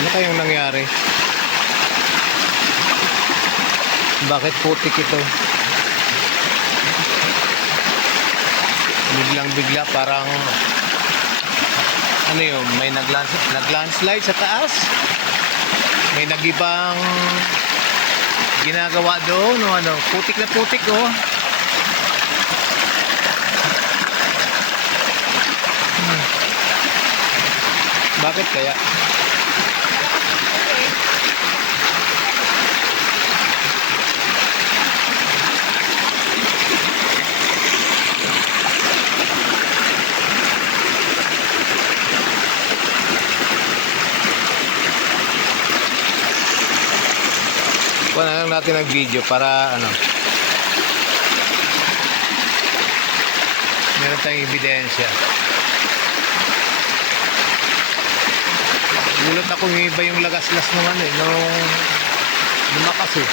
Ano kayang nangyari? Bakit putik ito? Biglang bigla parang ano yun, may naglands naglandslide sa taas. May nagibang ginagawa doon, o ano, putik na putik oh. Hmm. Bakit kaya? Kuha na lang natin ng video para ano. Meron tayong ebidensya. Gulat ako yung iba yung lagaslas ano eh, nung lumakas eh.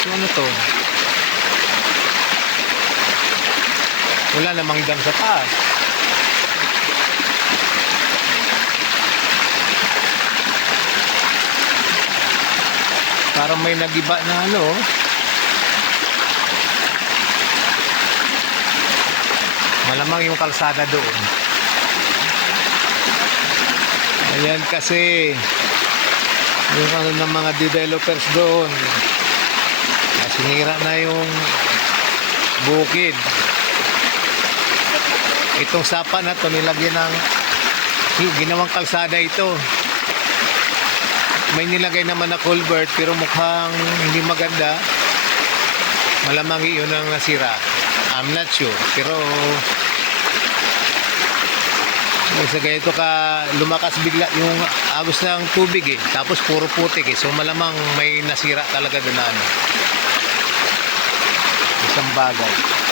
So ano to? Wala namang dam sa taas. Parang may nagiba na ano. oh. Malamang yung kalsada doon. Ayan kasi yung ano ng mga developers doon. Sinira na yung bukid. Itong sapa na to nilagyan ng ginawang kalsada ito may nilagay naman na culvert pero mukhang hindi maganda. Malamang iyon ang nasira. I'm not sure pero sa ganito ka lumakas bigla yung agos ng tubig eh. Tapos puro putik eh. So malamang may nasira talaga doon na ano. Isang bagay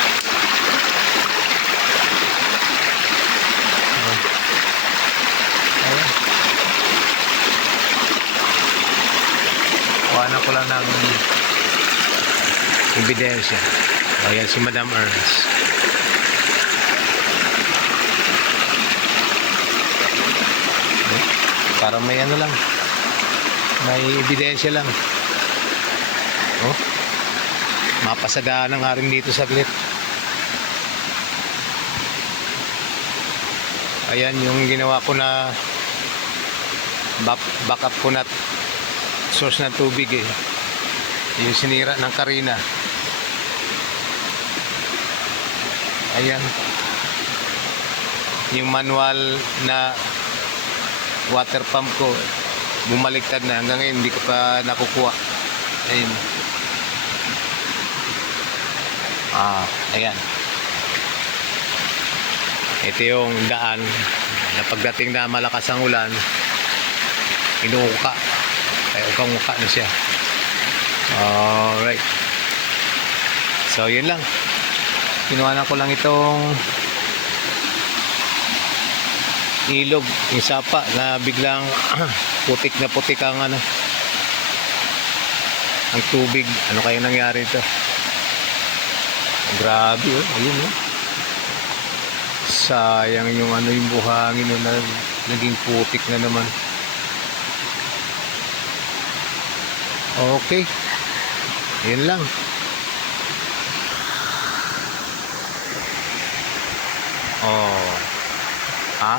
ko lang ng ebidensya. Ayan si Madam Ernest. Para may ano lang. May ebidensya lang. Oh. Mapasadaan ng haring dito saglit. Ayan yung ginawa ko na back, backup ko na source ng tubig eh. Yung sinira ng Karina. Ayan. Yung manual na water pump ko bumaliktad na hanggang ngayon hindi ko pa nakukuha. Ayun. Ah, ayan. Ito yung daan na pagdating na malakas ang ulan, inuuka. Kaya ukang-uka na siya. Alright. So, yun lang. Kinuha na ko lang itong ilog, yung sapa na biglang putik na putik ang ano ang tubig. Ano kaya nangyari ito? Grabe oh. Ayun oh. Sayang yung ano yung buhangin na naging putik na naman. Okay. Yun lang. Oh. Ha?